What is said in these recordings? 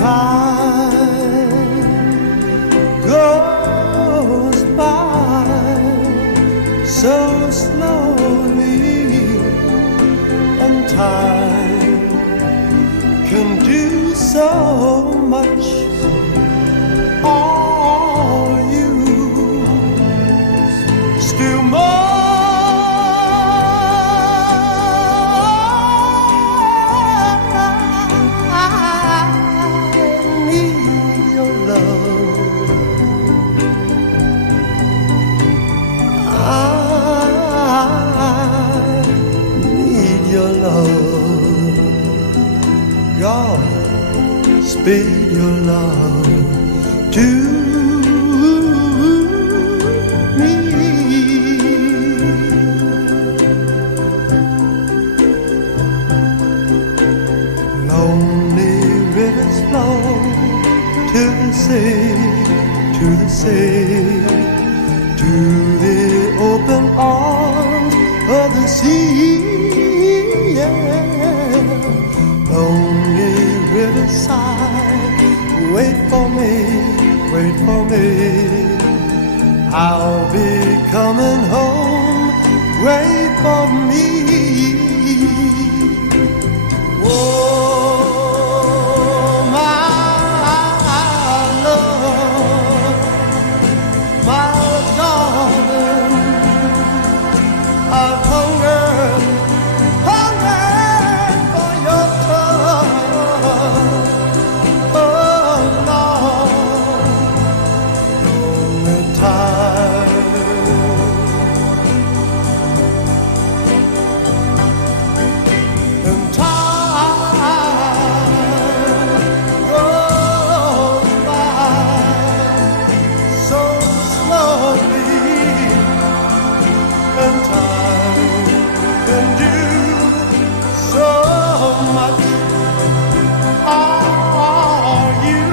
time goes by so slowly, and time can do so much. Are you still more? God, speed your love to me. Lonely rivers flow to the sea, to the sea, to the open arms of the sea. Yeah. Lonely riverside, wait for me, wait for me. I'll be coming home, wait for me. Oh, my love, my darling, I've hungered for your touch. Oh, Lord, only time. And time goes by so slowly, and time can do so much. Are you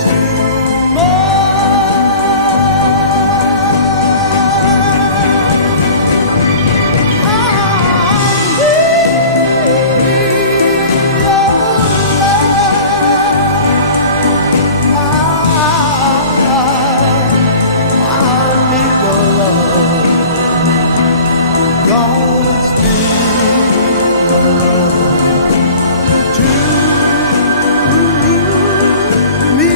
still mine? I need your love. God, speed your love to me.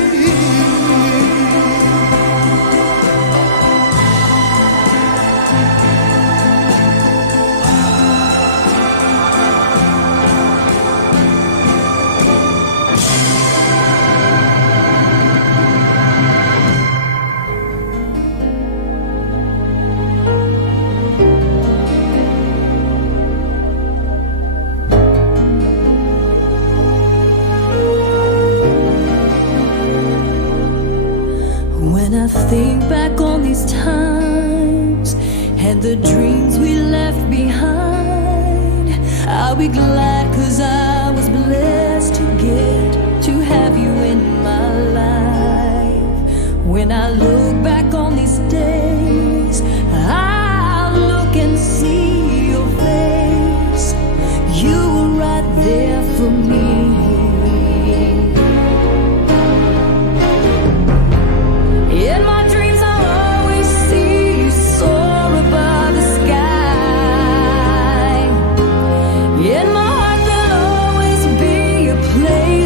When I think back on these times and the dreams we left behind, I'll be glad 'cause I was blessed to get to have you in my life. When I look back on these days, I'll look and see your face. You were right there for me. In my dreams I'll always see you soar above the sky. In my heart there'll always be a place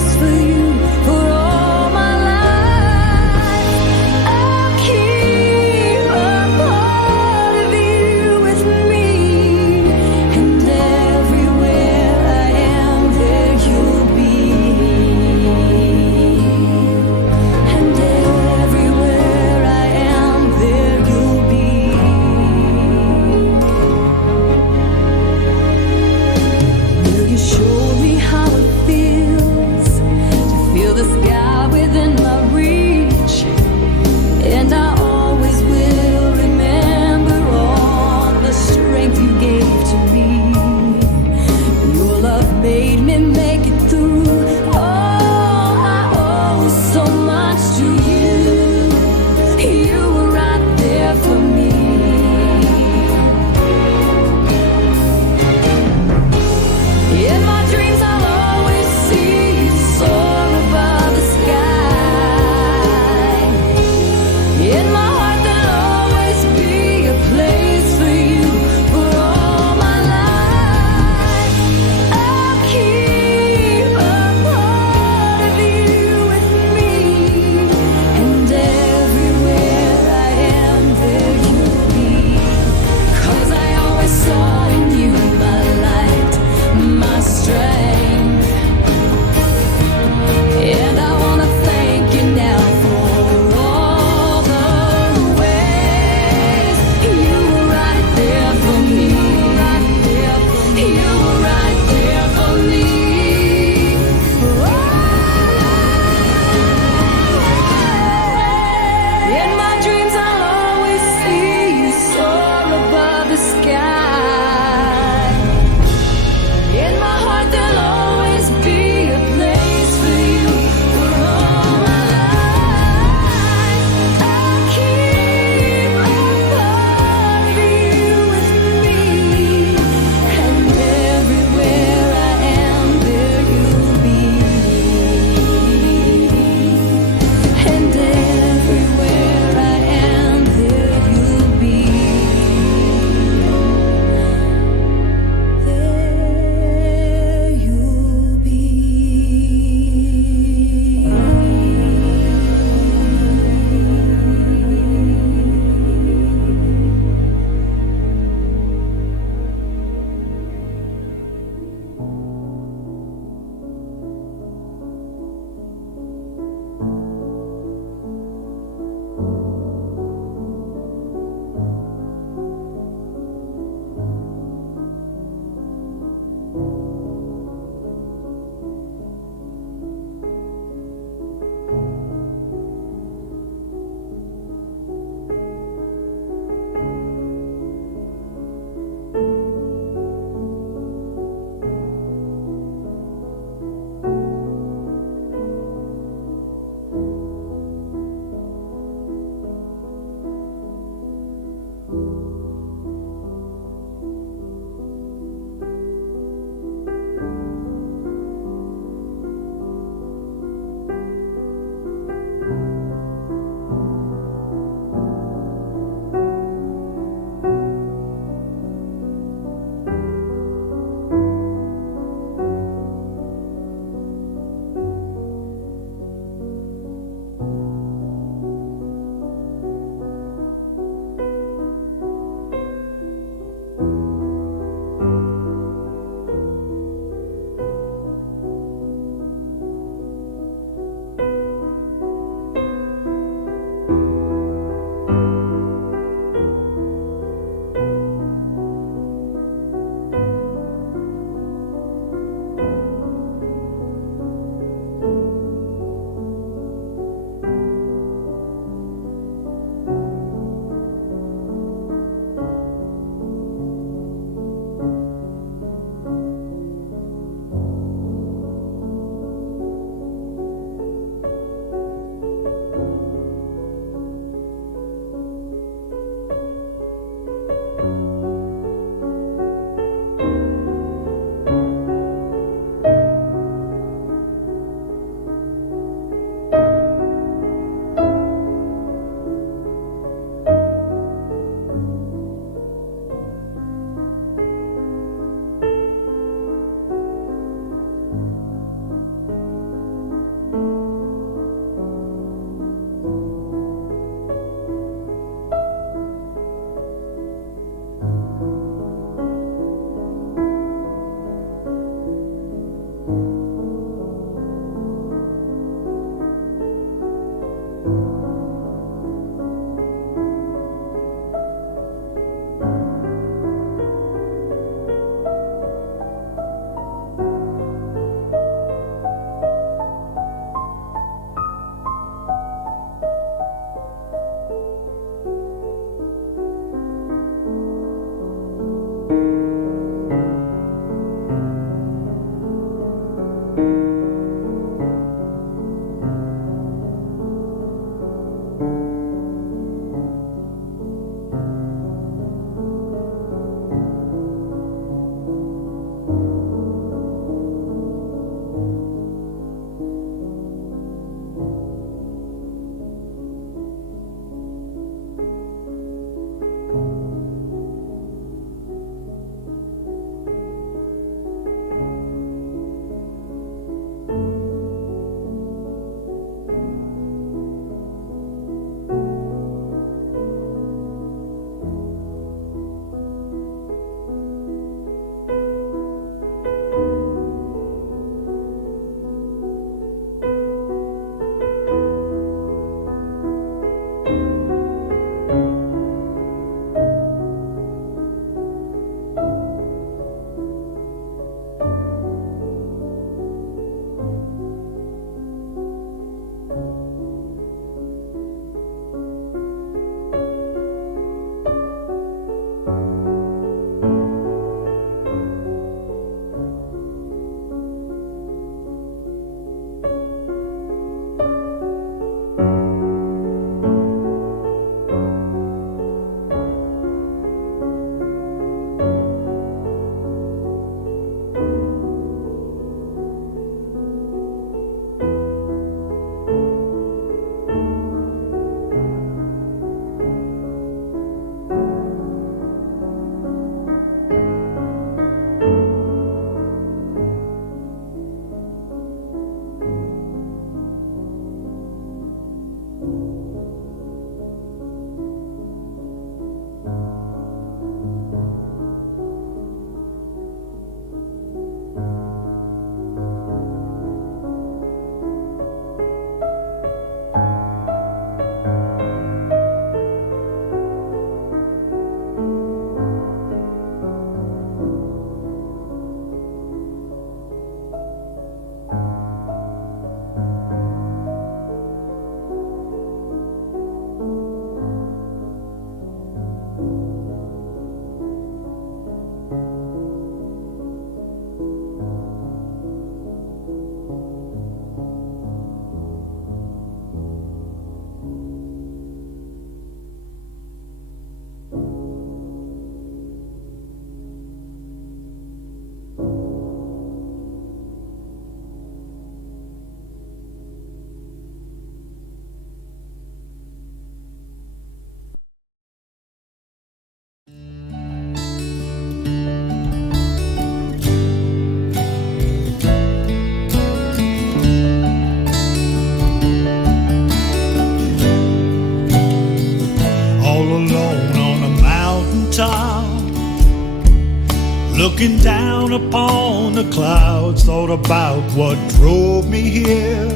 Looking down upon the clouds, thought about what drove me here.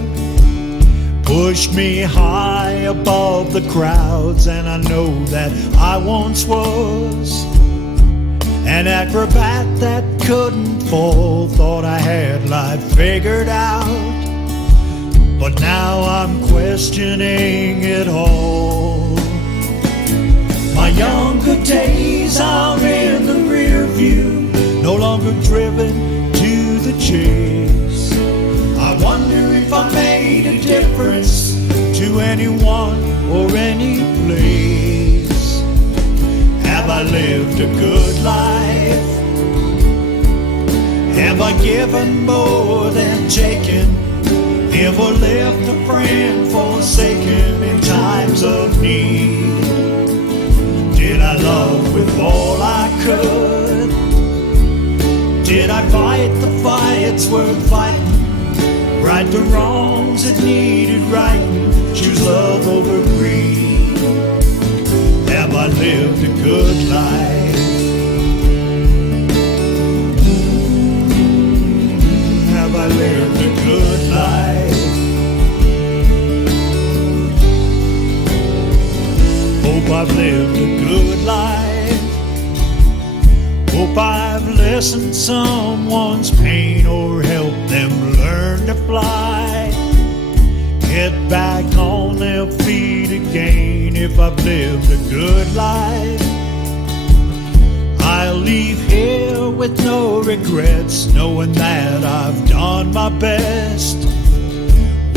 Pushed me high above the crowds, and I know that I once was an acrobat that couldn't fall. Thought I had life figured out, but now I'm questioning it all. My younger days are in the rear view, no longer driven to the chase. I wonder if I made a difference to anyone or any place. Have I lived a good life? Have I given more than taken? Ever left a friend forsaken in times of need? Did I love with all I could? Did I fight the fights worth fighting? Right the wrongs that needed righting? Choose love over greed? Have I lived a good life? Have I lived a good life? Hope I've lived a good life. Hope I've lessened someone's pain or helped them learn to fly. Get back on their feet again. If I've lived a good life, I'll leave here with no regrets, knowing that I've done my best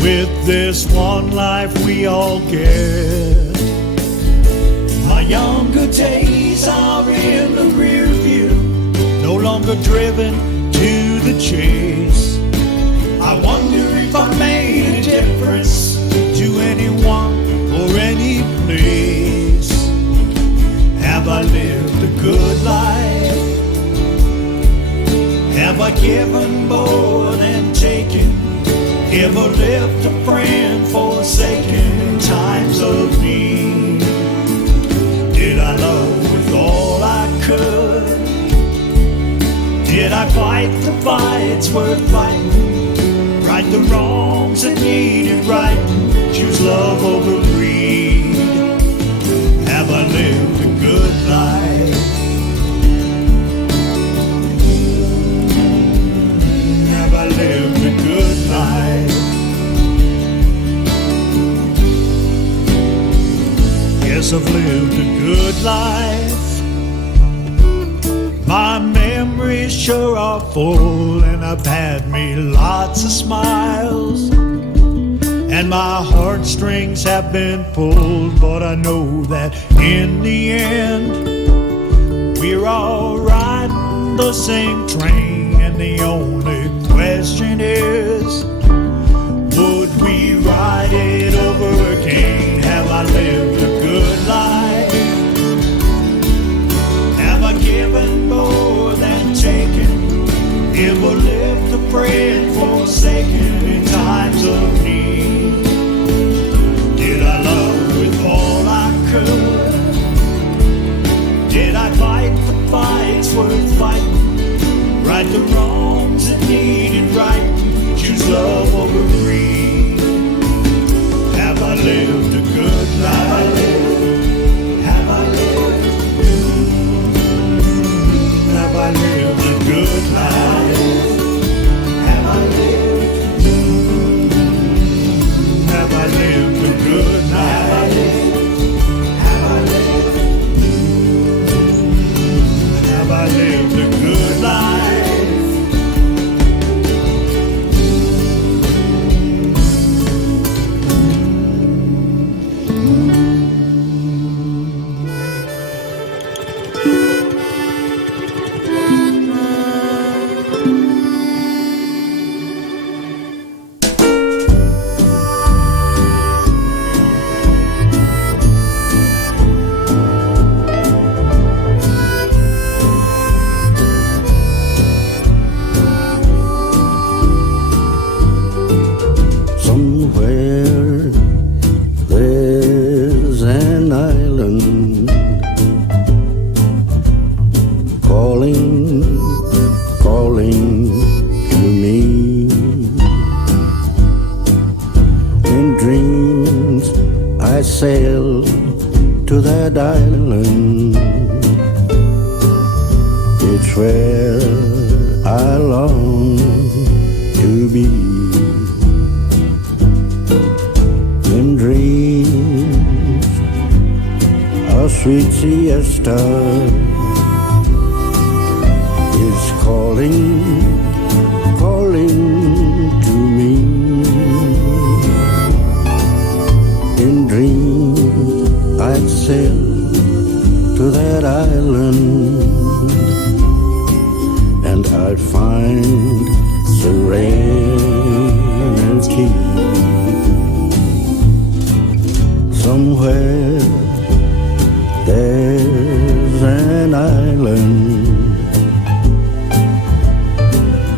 with this one life we all get. My younger days are in the rear view, no longer driven to the chase. I wonder if I made a difference to anyone or any place. Have I lived a good life? Have I given more than taken? Ever left a friend forsaken in times of need? Did I love with all I could? Did I fight the fights worth fighting? Right the wrongs that needed righting? Choose love over greed? Have I lived a good life? Have I lived a good life? Yes, I've lived a good life. My memories sure are full, and I've had me lots of smiles, and my heartstrings have been pulled. But I know that in the end we're all riding the same train, and the only question is, would we ride it over again? Have I lived a good life? Have I given more than taken? Ever left a friend forsaken in times of need? Did I love with all I could? Did I fight the fights worth fighting? Right the wrongs that needed right? Choose love In dreams I sail to that island. It's where I long to be. In dreams a sweet siesta is calling, calling to me. In dreams I'd sail to that island, and I'd find serenity somewhere. There's an island,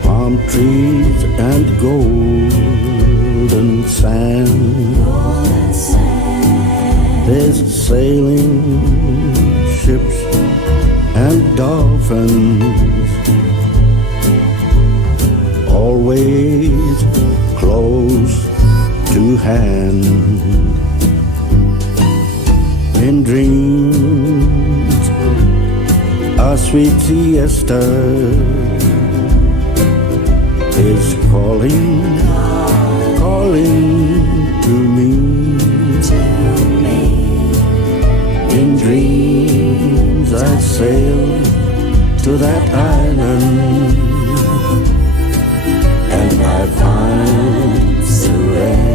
palm trees and golden sand. There's sailing ships and dolphins, always close to hand. In dreams a sweet siesta is calling, calling to me. In dreams I sail to that island, and I find serenity.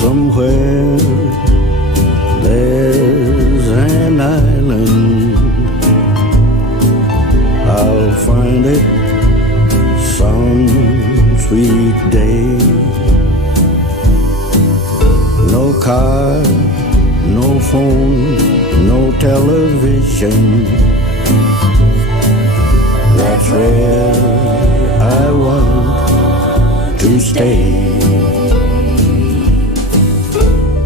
Somewhere there's an island, I'll find it some sweet day. No car, no phone, no television. That's where I want to stay.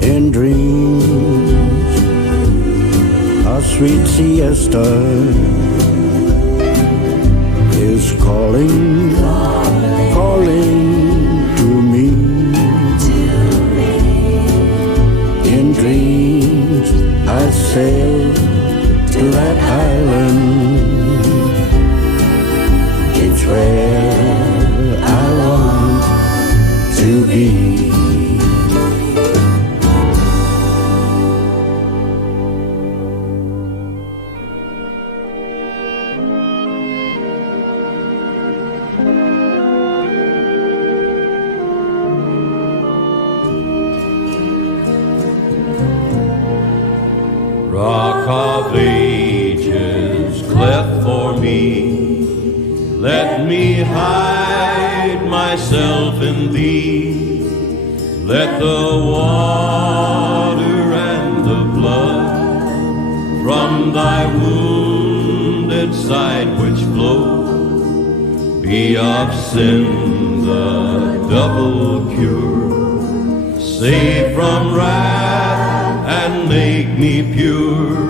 In dreams a sweet siesta is calling, calling to me. In dreams I sail to that island. It's where I want to be. Rock of ages, cleft for me, let me hide myself in thee. Let the water and the blood from thy wounded side which flow be of sin the double cure. Save from wrath and make me pure.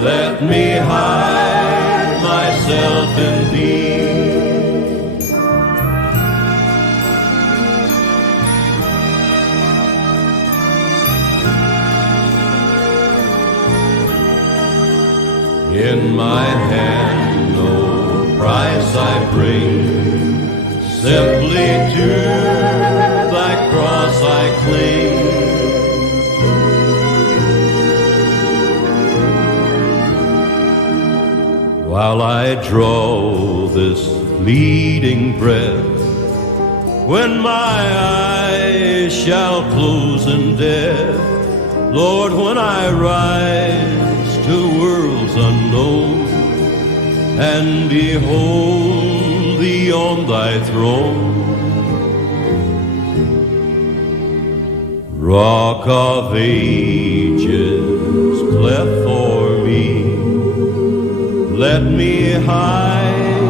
Let me hide myself in thee. In my hand no price I bring, simply to thy cross I cling. While I draw this fleeting breath, when my eyes shall close in death, Lord, when I rise to worlds unknown and behold thee on thy throne, Rock of ages, cleft for me, Let me hide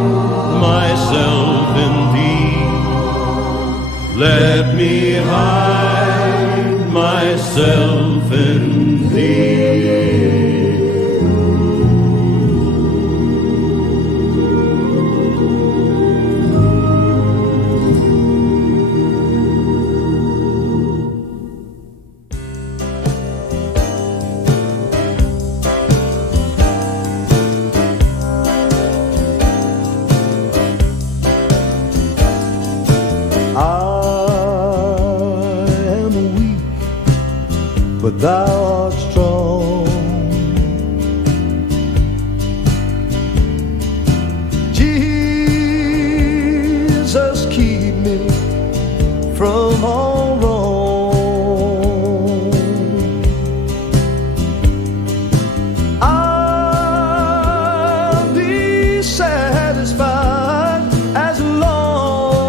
myself in thee. Let me hide myself in thee. But thou art strong. Jesus, keep me from all wrong. I'll be satisfied as long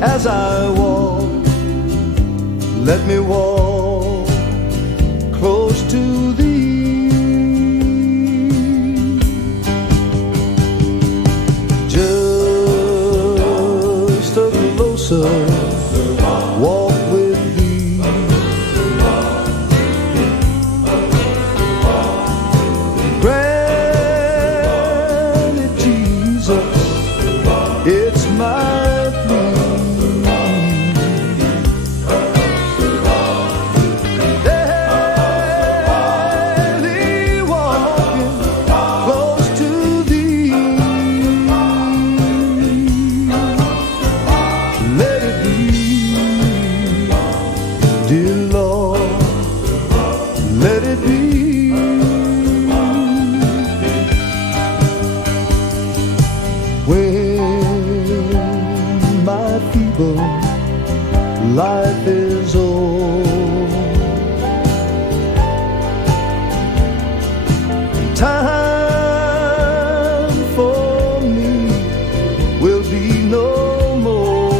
as I walk. Let me walk close to thee. Just a closer walk with thee. Granted, Jesus, it's my plea. Life is old. Time for me will be no more.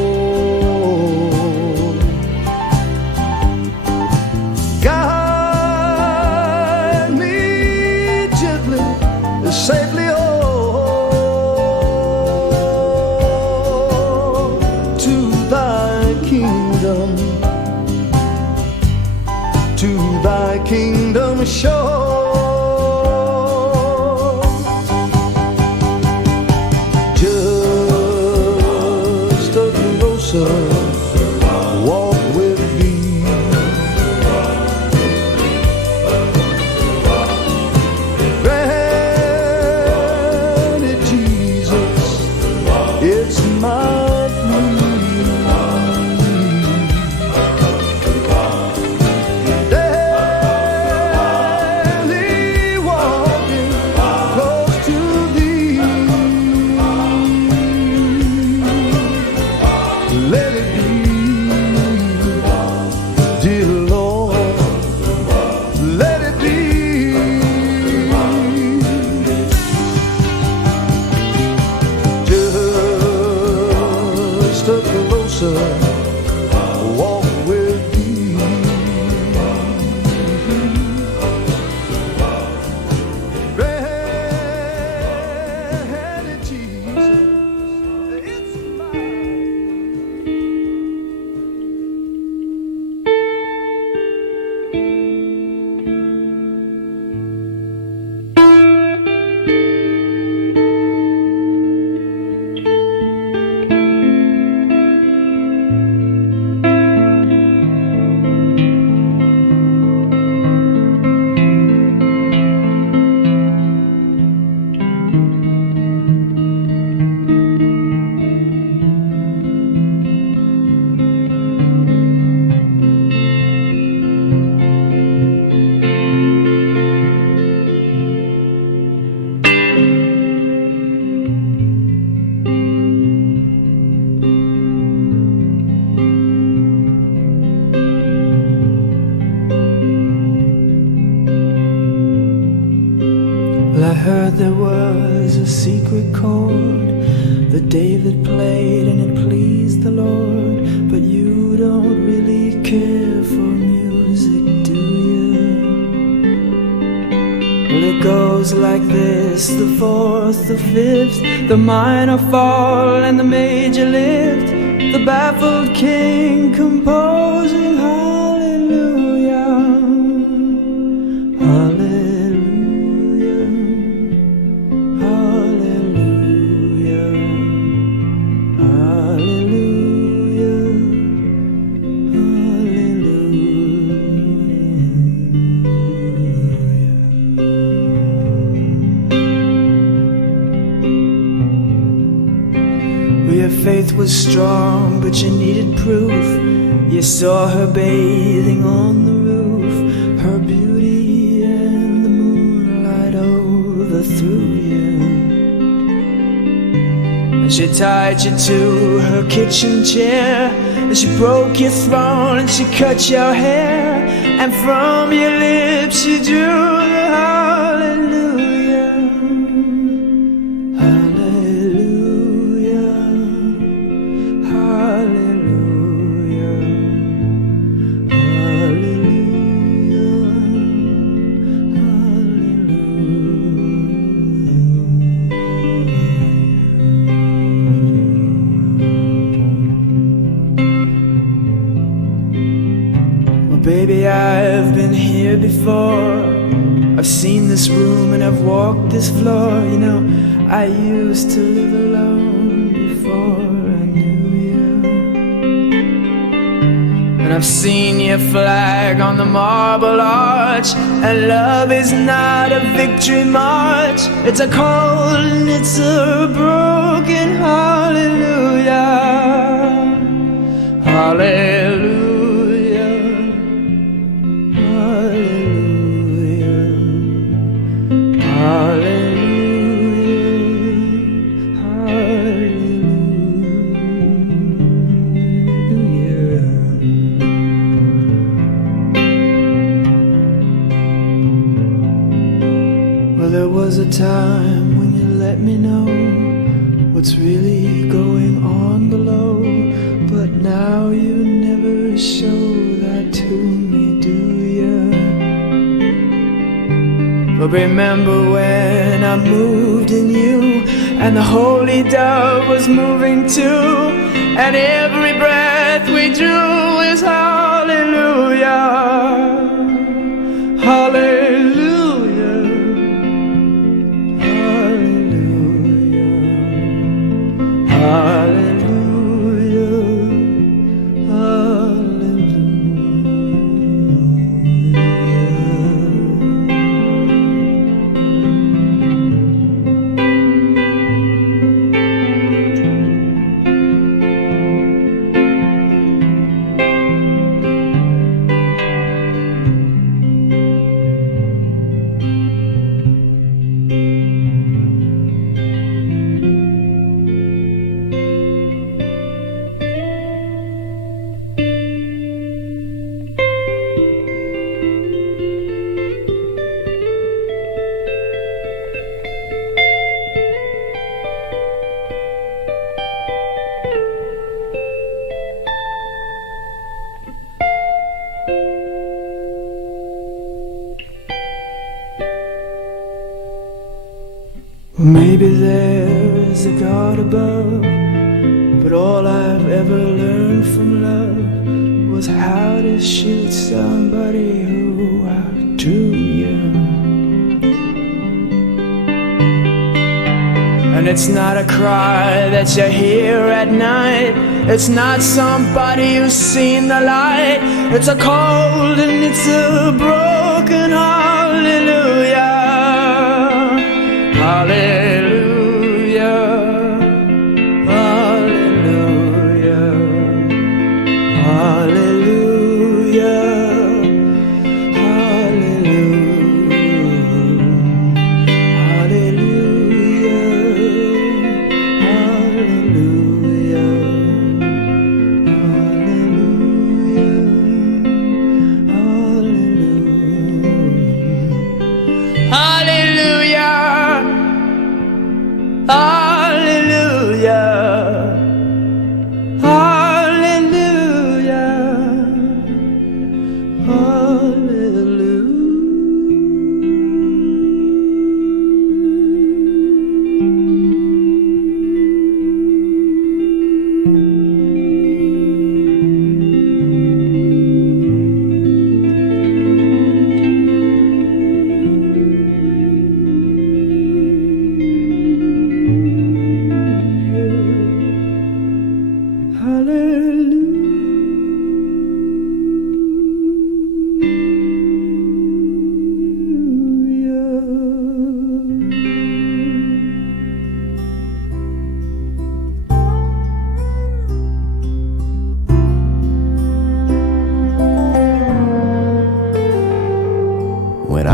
Guide me gently, safely home to thy kingdom, to thy kingdom shore. Just a closer walk with thee. Granted, Jesus, it's my walk with thee. Granted, Jesus, it's Well, I heard there was a secret chord that David played and it pleased the Lord. But you don't really care for music, do you? goes like this: the fourth, the fifth, the minor fall and the major lift, the baffled king composing hallelujah, hallelujah, hallelujah, hallelujah, hallelujah. Well, your faith was strong, but you needed proof. You saw her bathing on the roof, her beauty and the moonlight overthrew you. And she tied you to her kitchen chair, and she broke your throne and she cut your hair, and from your lips she drew the hallelujah, hallelujah, hallelujah, hallelujah. Well, baby, I've been here before. I've seen this room and I've walked this floor. You know, I used to live alone before I knew you. And I've seen your flag on the marble arch, and love is not a victory march. It's a cold and it's a broken hallelujah, hallelujah, hallelujah, hallelujah, hallelujah. Well, there was a time when you let me know what's really going on below, but now you never show that to me, do ya? But remember when I moved in you, and the holy dove was moving too, and every breath we drew is hallelujah, hallelujah, hallelujah, hallelujah, Maybe there's a God above, but all I've ever learned from love was how to shoot somebody who outdrew you. And it's not a cry that you hear at night, it's not somebody who's seen the light, it's a cold and it's a broken hallelujah, hallelujah, hallelujah, hallelujah, hallelujah, hallelujah, hallelujah, hallelujah.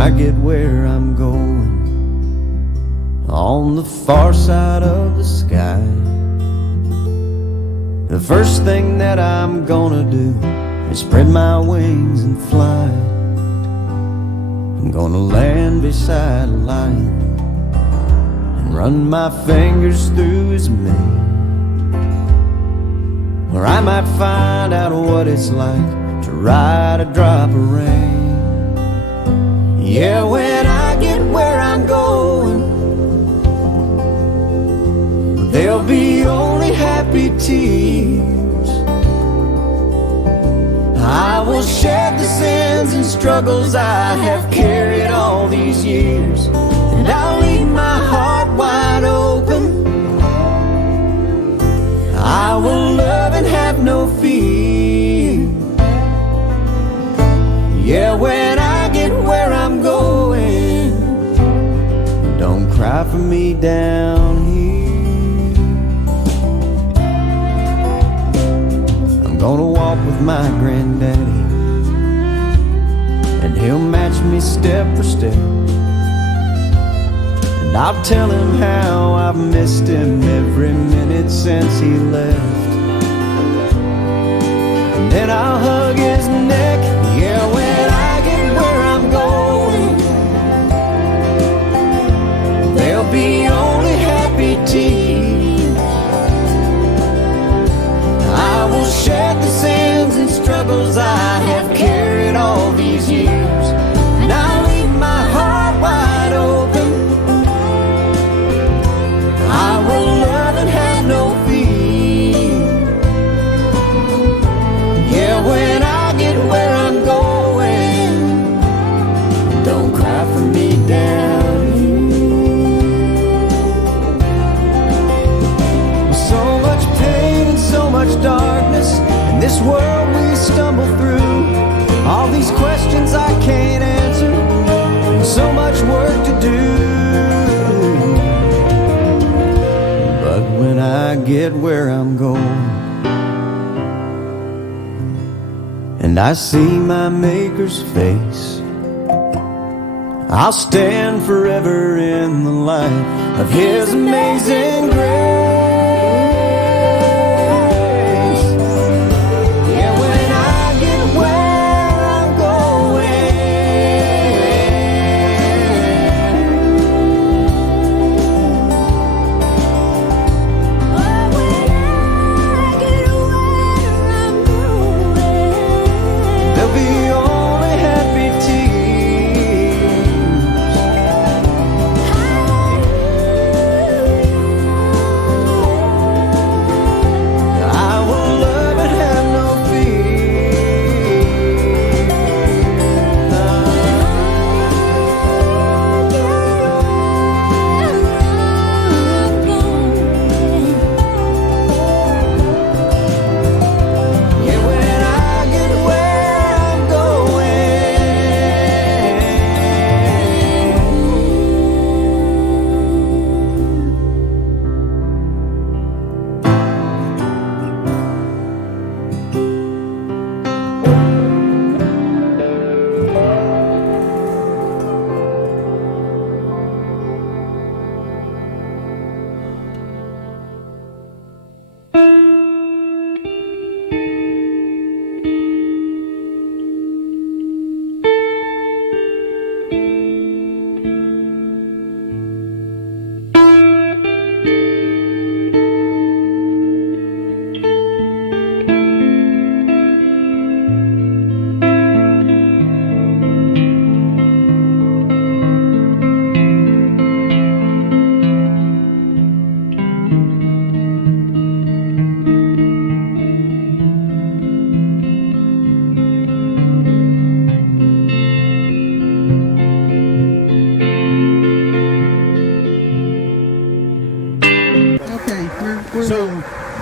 I get where I'm going, on the far side of the sky, the first thing that I'm gonna do is spread my wings and fly. I'm gonna land beside a lion and run my fingers through his mane, or I might find out what it's like to ride a drop of rain. Yeah, when I get where I'm going, there'll be only happy tears. I will shed the sins and struggles I have carried all these years, and I'll leave my heart wide open. I will love and have no fear. Yeah, when I get where I'm going, don't cry for me down here. I'm gonna walk with my granddaddy, and he'll match me step for step, and I'll tell him how I've missed him every minute since he left. And then I'll hug his neck. Yeah, when I get where I'm going, there'll be only happy tears. I will shed the sins and struggles I have carried all these years, and I'll leave my heart wide open. I will love and have no fear. Yeah, when I get where I'm going, don't cry for me down here. So much pain and so much darkness in this world we stumble through. All these questions I can't answer, so much work to do. But when I get where I'm going, and I see my Maker's face, I'll stand forever in the light of His amazing grace. Yeah, when I get where I'm going, there'll be only happy tears. I will love and have no Yeah, when I get where I'm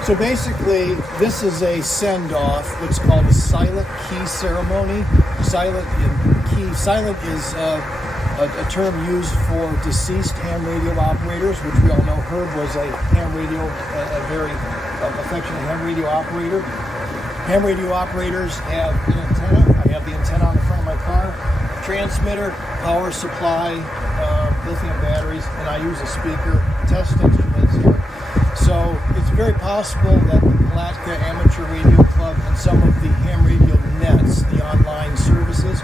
So basically, this is a send-off, what's called a silent key ceremony. Silent is a term used for deceased ham radio operators, which we all know Herb was a ham radio, a very affectionate ham radio operator. Ham radio operators have an antenna. I have the antenna on the front of my car. transmitter, power supply, lithium batteries, and I use a speaker, test instruments here. So it's very possible that the Palatka Amateur Radio Club and some of the ham radio nets, the online services,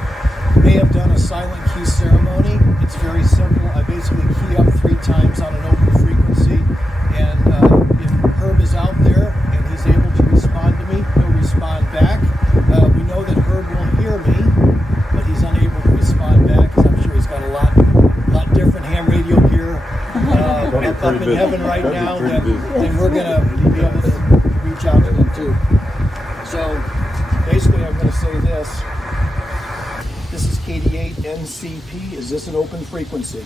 may have done a silent key ceremony. It's very simple. I basically key up 3 times on an open frequency, and if Herb is out there and he's able to respond to me, he'll respond back. We know that Herb will hear me, but he's unable to respond back because I'm sure he's got a lot different ham radio gear up in heaven right now that we're going to be able to reach out to them too. So basically I'm going to say this. This is KD8 NCP. Is this an open frequency?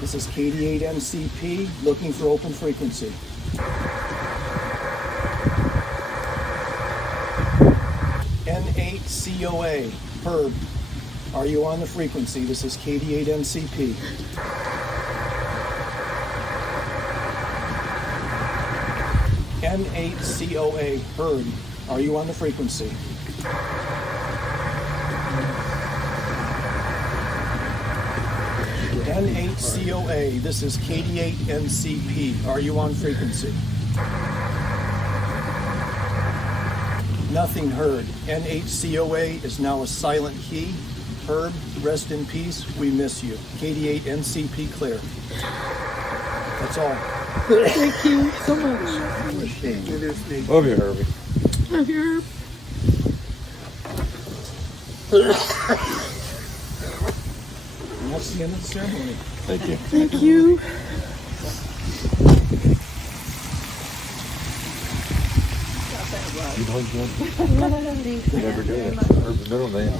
This is KD8 NCP looking for open frequency. N8COA, Herb, are you on the frequency? This is KD8 NCP. N8COA, Herb, are you on the frequency? N8COA, this is KD8 NCP, are you on frequency? Nothing heard. N8COA is now a silent key. Herb, rest in peace. We miss you. KD8 NCP clear. That's all. Thank you so much. Love you, Herbie. Love you, Herb. And that's the end of the ceremony. Thank you. Thank you. You never do that. Herb's middle name.